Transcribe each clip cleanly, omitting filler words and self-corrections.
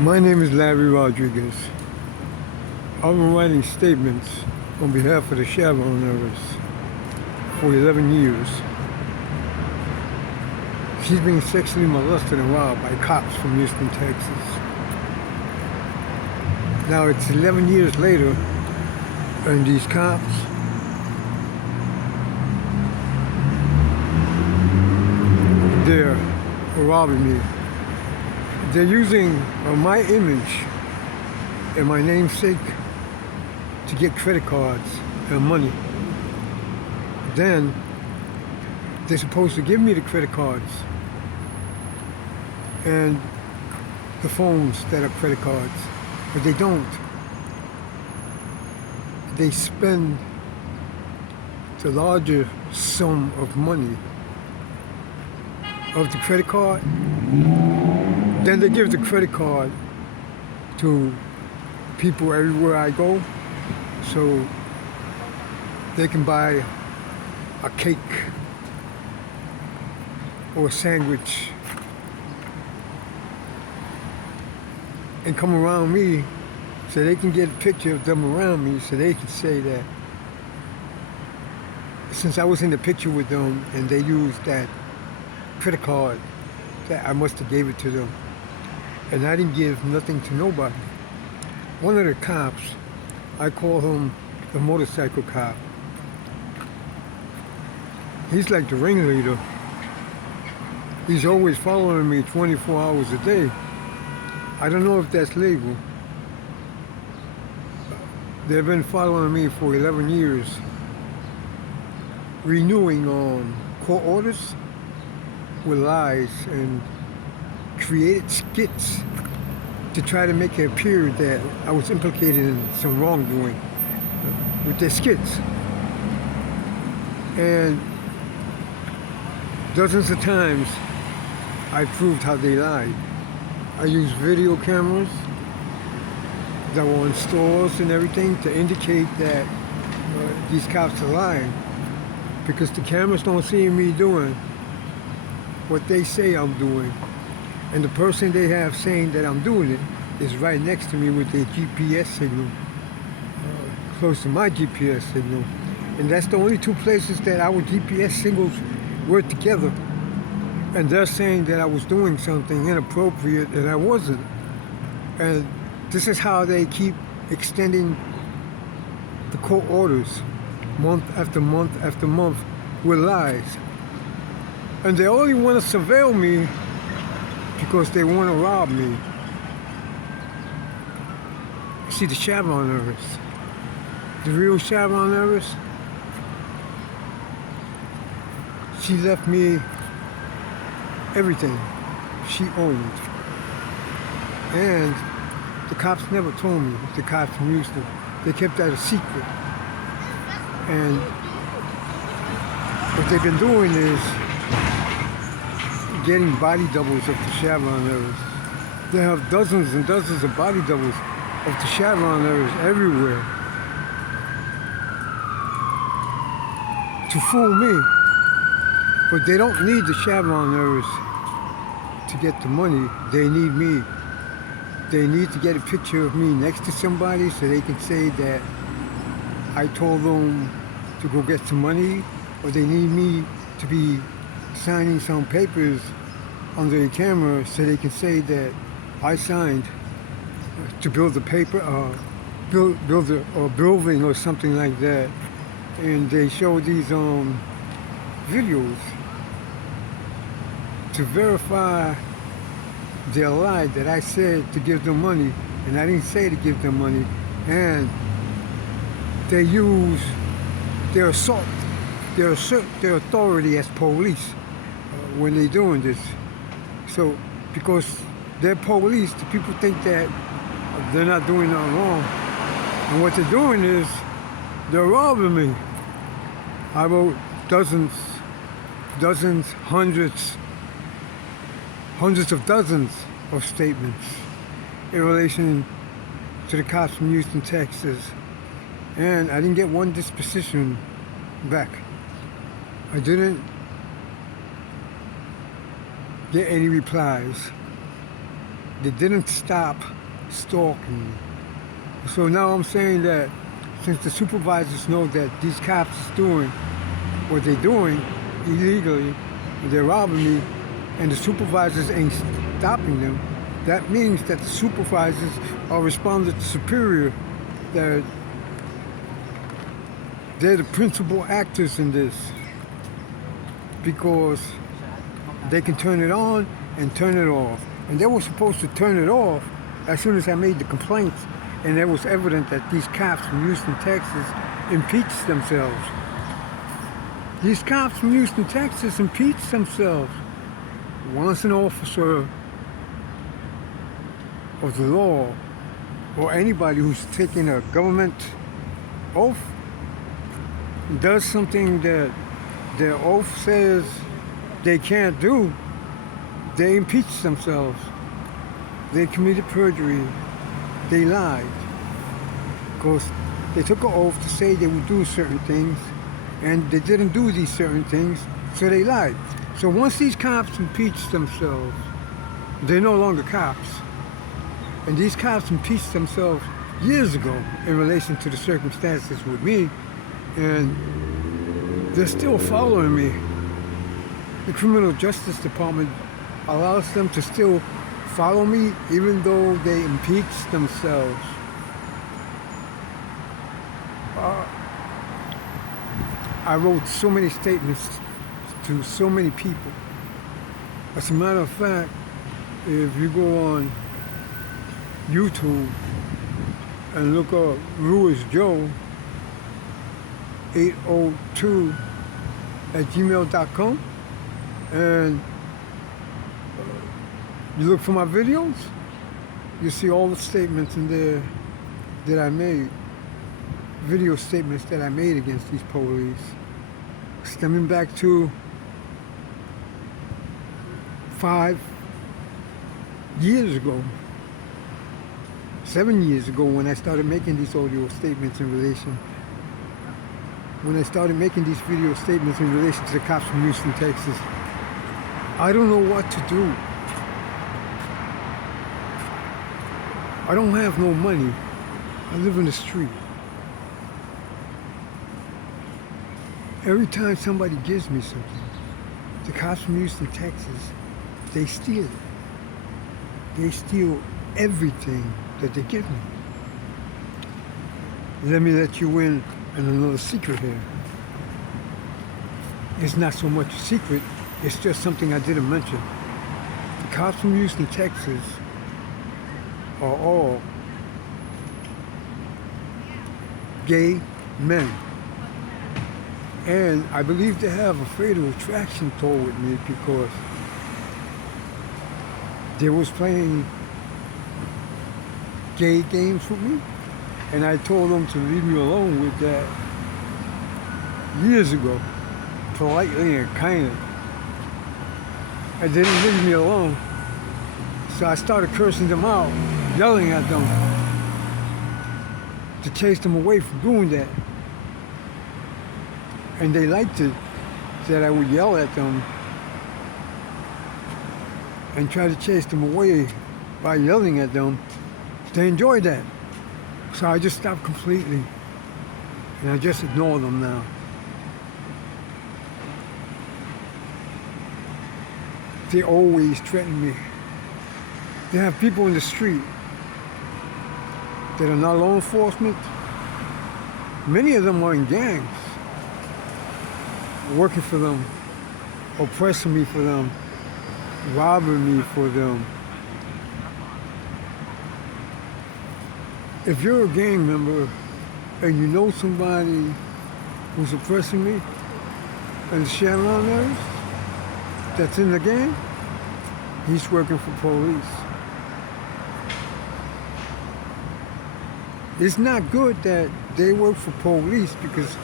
My name is Larry Rodriguez. I've been writing statements on behalf of the Chevron for 11 years. She's been sexually molested and robbed by cops from Houston, Texas. Now it's 11 years later, and these cops they're robbing me. They're using my image and my namesake to get credit cards and money. Then they're supposed to give me the credit cards and the phones that are credit cards, but they don't. They spend the larger sum of money of the credit card. Then they give the credit card to people everywhere I go, so they can buy a cake or a sandwich and come around me so they can get a picture of them around me so they can say that since I was in the picture with them and they used that credit card, that I must have gave it to them. And I didn't give nothing to nobody. One of the cops, I call him the motorcycle cop. He's like the ringleader. He's always following me 24 hours a day. I don't know if that's legal. They've been following me for 11 years, renewing court orders with lies and created skits to try to make it appear that I was implicated in some wrongdoing with their skits. And dozens of times I proved how they lied. I used video cameras that were in stores and everything to indicate that these cops are lying, because the cameras don't see me doing what they say I'm doing. And the person they have saying that I'm doing it is right next to me with their GPS signal, close to my GPS signal. And that's the only two places that our GPS signals work together. And they're saying that I was doing something inappropriate and I wasn't. And this is how they keep extending the court orders month after month after month with lies. And they only want to surveil me because they want to rob me. See, the Chevron heiress, the real Chevron heiress, she left me everything she owned. And the cops never told me, the cops from Houston. They kept that a secret. And what they've been doing is getting body doubles of the Chevron heiress. They have dozens and dozens of body doubles of the Chevron heiress everywhere to fool me. But they don't need the Chevron heiress to get the money. They need me. They need to get a picture of me next to somebody so they can say that I told them to go get some money, or they need me to be signing some papers under the camera so they can say that I signed to build a building or something like that. And they show these videos to verify their lie that I said to give them money, and I didn't say to give them money. And they use their authority as police when they're doing this. So because they're police, the people think that they're not doing nothing wrong. And what they're doing is they're robbing me. I wrote dozens, hundreds of dozens of statements in relation to the cops from Houston, Texas. And I didn't get one disposition back. I didn't get any replies. they didn't stop stalking me. So now I'm saying that since the supervisors know that these cops is doing what they're doing illegally, they're robbing me, and the supervisors ain't stopping them, that means that the supervisors are responding to superior, that they're the principal actors in this, because they can turn it on and turn it off. And they were supposed to turn it off as soon as I made the complaints, and it was evident that these cops from Houston, Texas impeached themselves. These cops from Houston, Texas impeached themselves. Once an officer of the law, or anybody who's taking a government oath, does something that their oath says they can't do, they impeach themselves. They committed perjury. They lied. Because they took an oath to say they would do certain things, and they didn't do these certain things, so they lied. So once these cops impeach themselves, they're no longer cops. And these cops impeached themselves years ago in relation to the circumstances with me, and they're still following me. The Criminal Justice Department allows them to still follow me even though they impeached themselves. I wrote so many statements to so many people. As a matter of fact, if you go on YouTube and look up Ruiz Joe 802 at gmail.com, and you look for my videos, you see all the statements in there that I made, video statements that I made against these police, stemming back to 5 years ago, 7 years ago, when I started making these audio statements in relation, when I started making these video statements in relation to the cops from Houston, Texas. I don't know what to do. I don't have no money. I live in the street. Every time somebody gives me something, the cops from Houston, Texas, they steal it. They steal everything that they give me. Let me let you in on another secret here. It's not so much a secret, it's just something I didn't mention. The cops from Houston, Texas are all gay men. And I believe they have a fatal attraction toward me because they was playing gay games with me, and I told them to leave me alone with that years ago, politely and kindly. And they didn't leave me alone, so I started cursing them out, yelling at them to chase them away from doing that. And they liked it, that I would yell at them and try to chase them away by yelling at them. They enjoyed that. So I just stopped completely, and I just ignore them now. They always threaten me. They have people in the street that are not law enforcement. Many of them are in gangs, working for them, oppressing me for them, robbing me for them. If you're a gang member and you know somebody who's oppressing me in the Sharon areas, that's in the gang, he's working for police. It's not good that they work for police because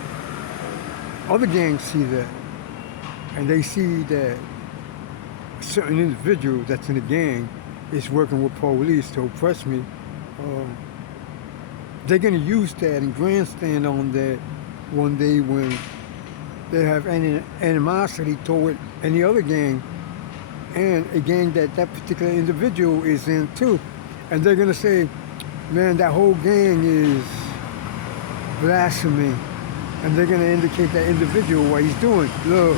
other gangs see that, and they see that a certain individual that's in the gang is working with police to oppress me. They're going to use that and grandstand on that one day when they have any animosity toward any other gang and a gang that that particular individual is in too. And they're going to say, man, that whole gang is blasphemy. And they're going to indicate that individual what he's doing. Look,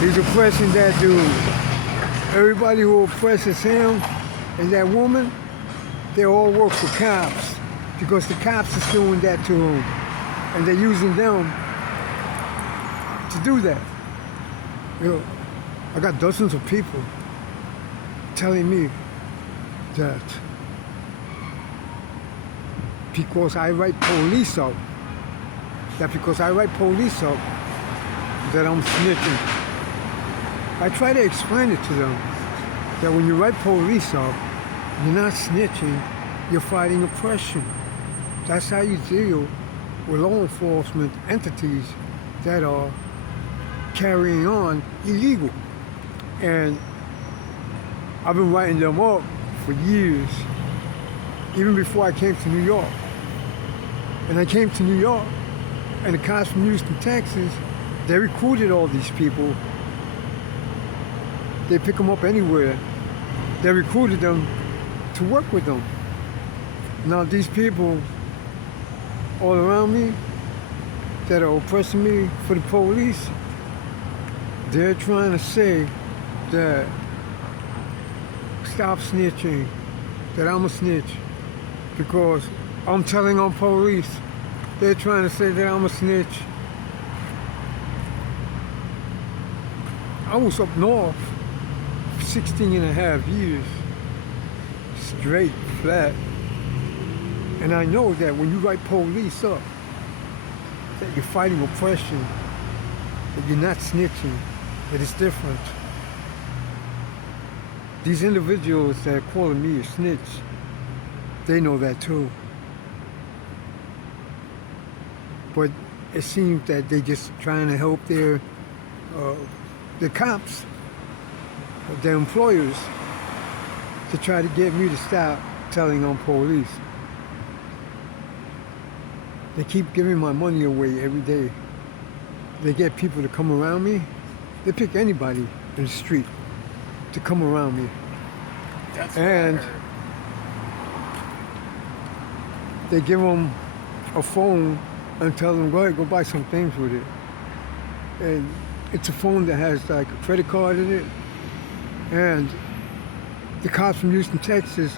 he's oppressing that dude. Everybody who oppresses him and that woman, they all work for cops because the cops is doing that to him. And they're using them to do that. I got dozens of people telling me that because I write police up, that I'm snitching. I try to explain it to them that when you write police up, you're not snitching, you're fighting oppression. That's how you deal with law enforcement entities that are carrying on illegal. And I've been writing them up for years, even before I came to New York. And I came to New York, and the cops from Houston, Texas, they recruited all these people. They pick them up anywhere. They recruited them to work with them. Now these people all around me that are oppressing me for the police, they're trying to say that stop snitching, that I'm a snitch because I'm telling on police. They're trying to say that I'm a snitch. I was up north for 16 and a half years, straight, flat. And I know that when you write police up, that you're fighting oppression, that you're not snitching, that it's different. These individuals that are calling me a snitch, they know that too. But it seems that they just trying to help the cops, their employers, to try to get me to stop telling on police. They keep giving my money away every day. They get people to come around me. They pick anybody in the street to come around me. That's and fair. they give them a phone and tell them, go ahead, go buy some things with it. And it's a phone that has like a credit card in it. And the cops from Houston, Texas,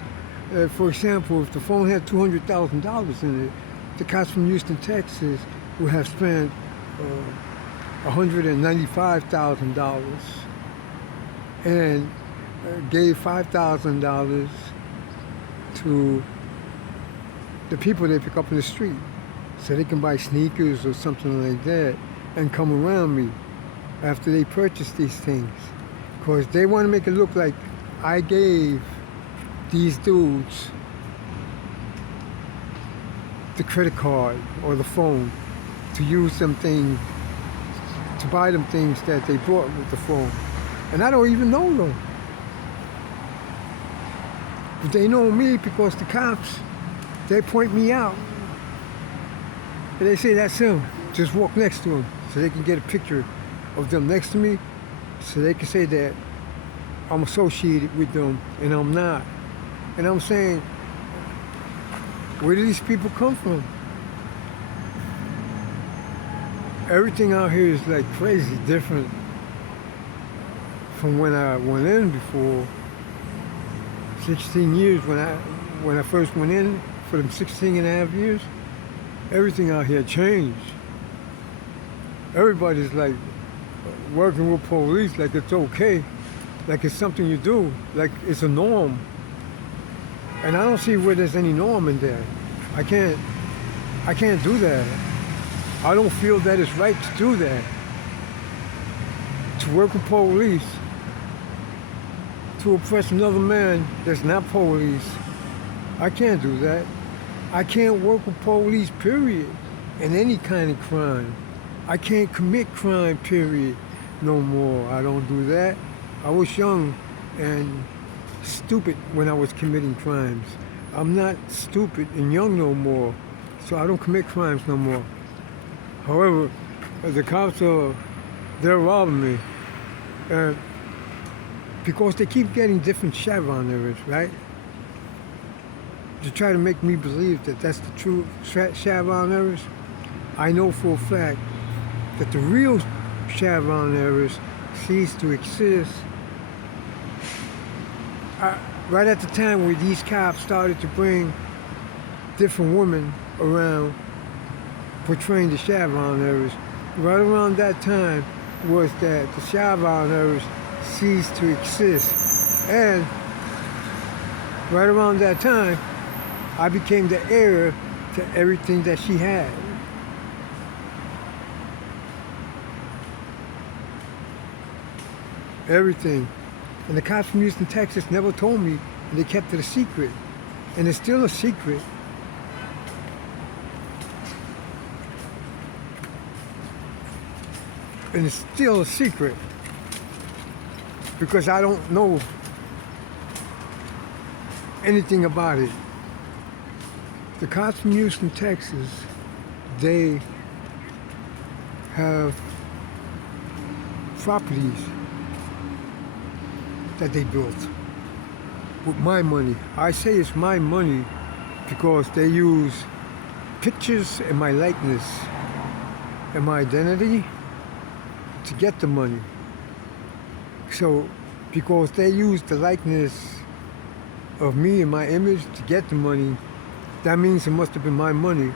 for example, if the phone had $200,000 in it, the cops from Houston, Texas would have spent $195,000 and gave $5,000 to the people they pick up in the street so they can buy sneakers or something like that and come around me after they purchase these things. Because they want to make it look like I gave these dudes the credit card or the phone to use them things, to buy them things that they bought with the phone. And I don't even know them. But they know me because the cops, they point me out. And they say, that's him. Just walk next to him so they can get a picture of them next to me so they can say that I'm associated with them and I'm not. And I'm saying, where do these people come from? Everything out here is like crazy different from when I went in before. 16 years when I first went in, for them 16 and a half years, everything out here changed. Everybody's like working with police like it's okay, like it's something you do, like it's a norm. And I don't see where there's any norm in there. I can't do that. I don't feel that it's right to do that. To work with police, to oppress another man that's not police. I can't do that. I can't work with police, period, in any kind of crime. I can't commit crime, period, no more. I don't do that. I was young and stupid when I was committing crimes. I'm not stupid and young no more, so I don't commit crimes no more. However, the cops they're robbing me. And because they keep getting different Chevron errors, right? To try to make me believe that that's the true Chevron errors. I know for a fact that the real Chevron errors ceased to exist right at the time where these cops started to bring different women around portraying the Chevron errors. Right around that time was that the Chevron errors ceased to exist. And right around that time, I became the heir to everything that she had. Everything. And the cops from Houston, Texas never told me, and they kept it a secret. And it's still a secret. And it's still a secret because I don't know anything about it. The cops from Houston, Texas, they have properties that they built with my money. I say it's my money because they use pictures and my likeness and my identity to get the money. So, because they used the likeness of me and my image to get the money, that means it must have been my money,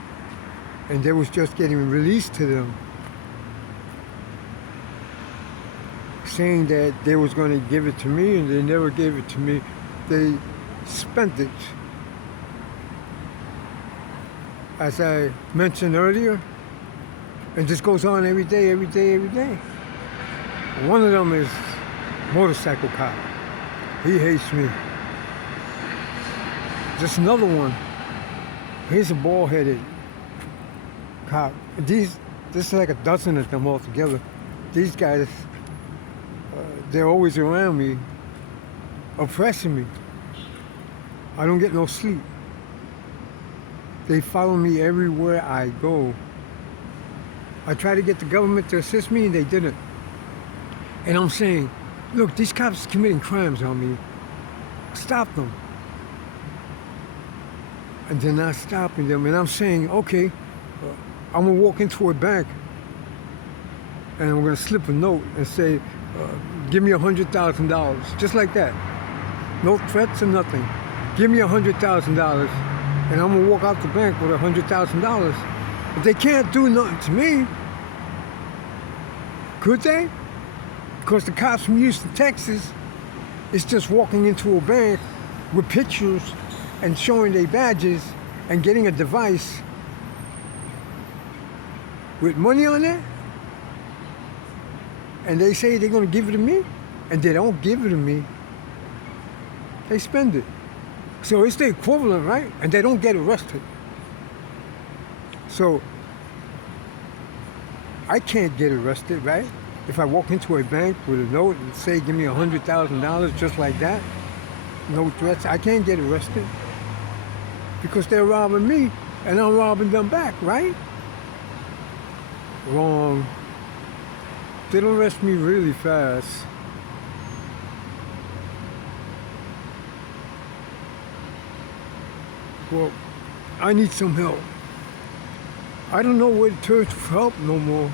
and they was just getting released to them, saying that they was going to give it to me, and they never gave it to me. They spent it. As I mentioned earlier, and this goes on every day, every day, every day. One of them is motorcycle cop. He hates me. Just another one. He's a bald-headed cop. This is like a dozen of them all together. These guys, they're always around me, oppressing me. I don't get no sleep. They follow me everywhere I go. I try to get the government to assist me, and they didn't. And I'm saying, look, these cops are committing crimes on me. Stop them. And they're not stopping them. And I'm saying, okay, I'm going to walk into a bank and I'm going to slip a note and say, give me $100,000. Just like that. No threats or nothing. Give me $100,000 and I'm going to walk out the bank with $100,000. But they can't do nothing to me. Could they? Because the cops from Houston, Texas is just walking into a bank with pictures and showing their badges and getting a device with money on it. And they say they're going to give it to me, and they don't give it to me. They spend it. So it's the equivalent, right? And they don't get arrested. So I can't get arrested, right? If I walk into a bank with a note and say, give me $100,000 just like that, no threats, I can't get arrested because they're robbing me and I'm robbing them back, right? Wrong. They'll arrest me really fast. Well, I need some help. I don't know where to turn for help no more.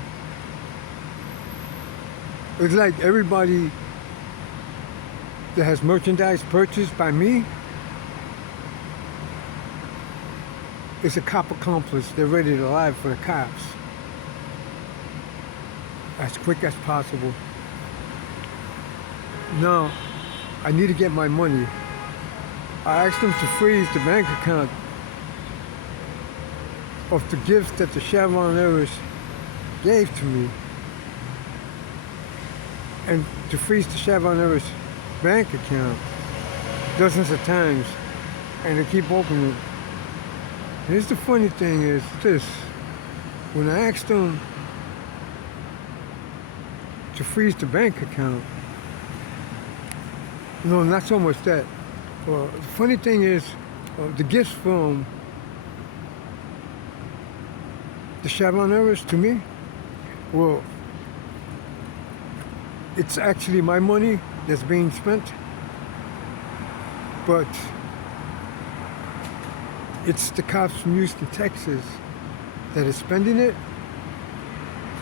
It's like everybody that has merchandise purchased by me is a cop accomplice. They're ready to lie for the cops as quick as possible. Now, I need to get my money. I asked them to freeze the bank account of the gifts that the Chevron heirs gave to me, and to freeze the Chevron heirs bank account dozens of times, and they keep opening it. Here's the funny thing is this: when I asked them to freeze the bank account, no, not so much that. The funny thing is, the gifts from the Chevron heirs to me, well, it's actually my money, that's being spent, but it's the cops from Houston, Texas that is spending it,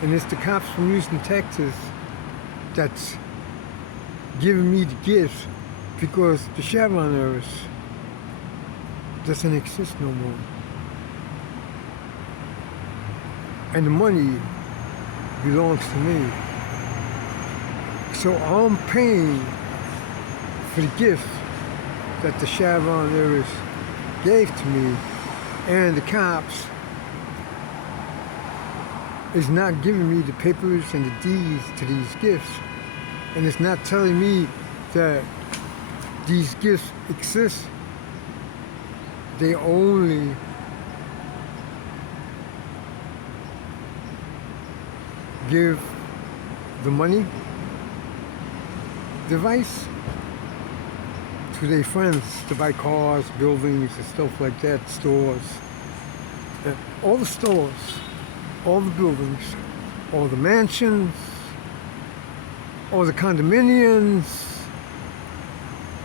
and it's the cops from Houston, Texas that's giving me the gifts because the Chevron heiress doesn't exist no more. And the money belongs to me. So I'm paying for the gift that the Chevron heiress gave to me, and the cops is not giving me the papers and the deeds to these gifts, and it's not telling me that these gifts exist. They only give the money, device, to their friends to buy cars, buildings, and stuff like that, stores. And all the stores, all the buildings, all the mansions, all the condominiums,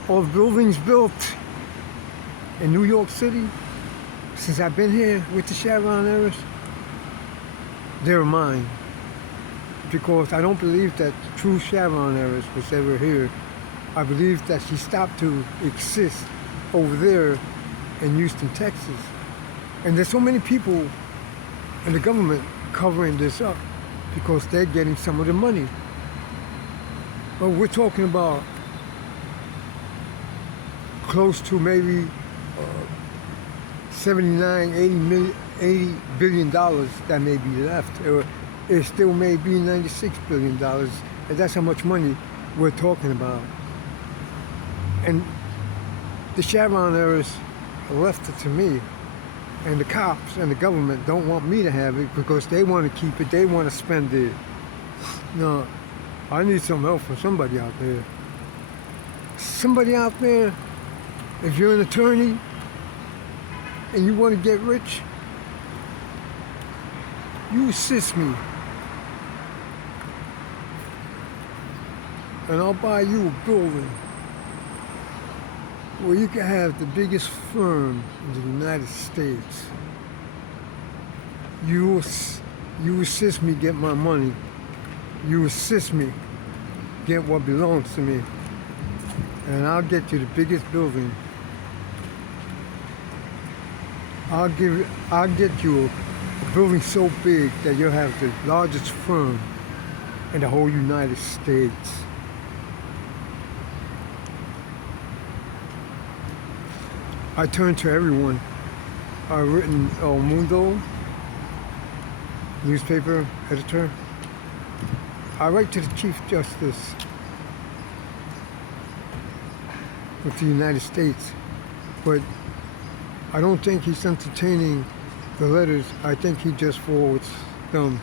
all the buildings built in New York City since I've been here with the Chevron heiress, they're mine. Because I don't believe that the true Chevron heiress was ever here. I believe that she stopped to exist over there in Houston, Texas. And there's so many people in the government covering this up because they're getting some of the money. But we're talking about close to maybe 79, 80 billion dollars that may be left. Or it still may be $96 billion. And that's how much money we're talking about. And the Chevron heiress left it to me. And the cops and the government don't want me to have it because they want to keep it, they want to spend it. No, I need some help from somebody out there. Somebody out there, if you're an attorney and you want to get rich, you assist me. And I'll buy you a building where you can have the biggest firm in the United States. You assist me get my money. You assist me get what belongs to me. And I'll get you the biggest building. I'll get you a building so big that you'll have the largest firm in the whole United States. I turn to everyone. I've written El Mundo, newspaper editor. I write to the Chief Justice of the United States, but I don't think he's entertaining the letters. I think he just forwards them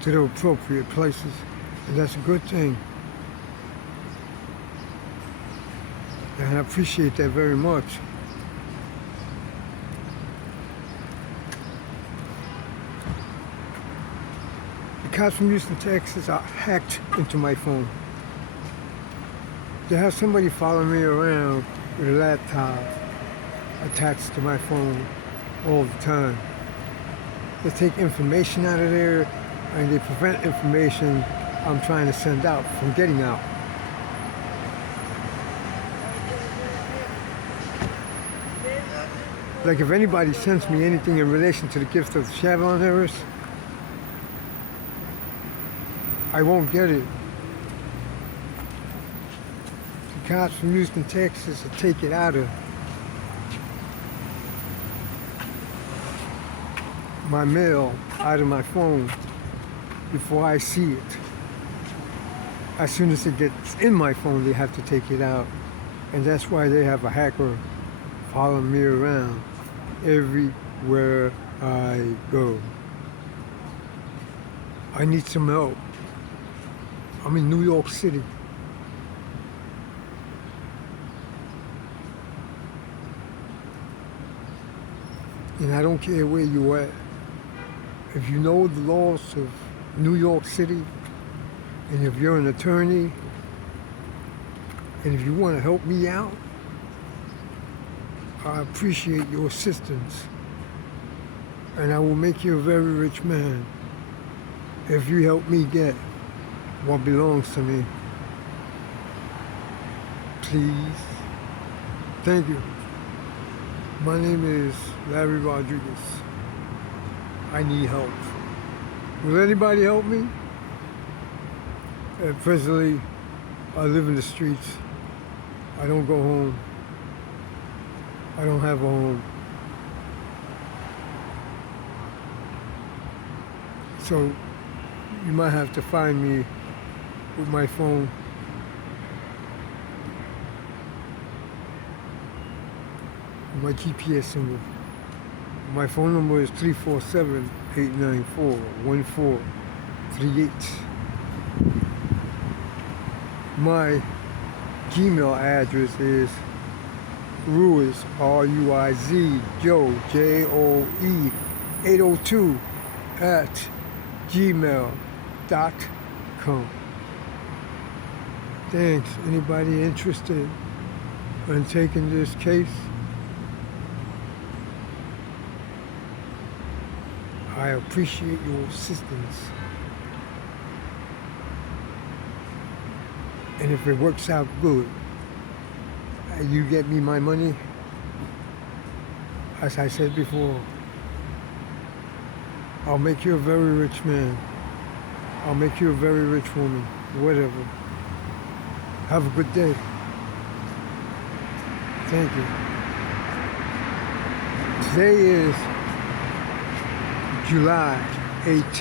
to the appropriate places, and that's a good thing. And I appreciate that very much. The cops from Houston, Texas are hacked into my phone. They have somebody following me around with a laptop attached to my phone all the time. They take information out of there and they prevent information I'm trying to send out from getting out. Like if anybody sends me anything in relation to the gift of the Chevron heiress, I won't get it. The cops from Houston, Texas will take it out of my mail, out of my phone, before I see it. As soon as it gets in my phone, they have to take it out. And that's why they have a hacker following me around everywhere I go. I need some help. I'm in New York City. And I don't care where you're at. If you know the laws of New York City, and if you're an attorney, And if you want to help me out, I appreciate your assistance. And I will make you a very rich man if you help me get what belongs to me. Please. Thank you. My name is Larry Rodriguez. I need help. Will anybody help me? Presently, I live in the streets. I don't go home. I don't have a home. So you might have to find me with my phone. My GPS symbol. My phone number is 347-894-1438. My Gmail address is Ruiz, R-U-I-Z, Joe, J-O-E, 802 at gmail.com. Thanks. Anybody interested in taking this case? I appreciate your assistance. And if it works out good, you get me my money, as I said before, I'll make you a very rich man. I'll make you a very rich woman, whatever. Have a good day. Thank you. Today is July 18th.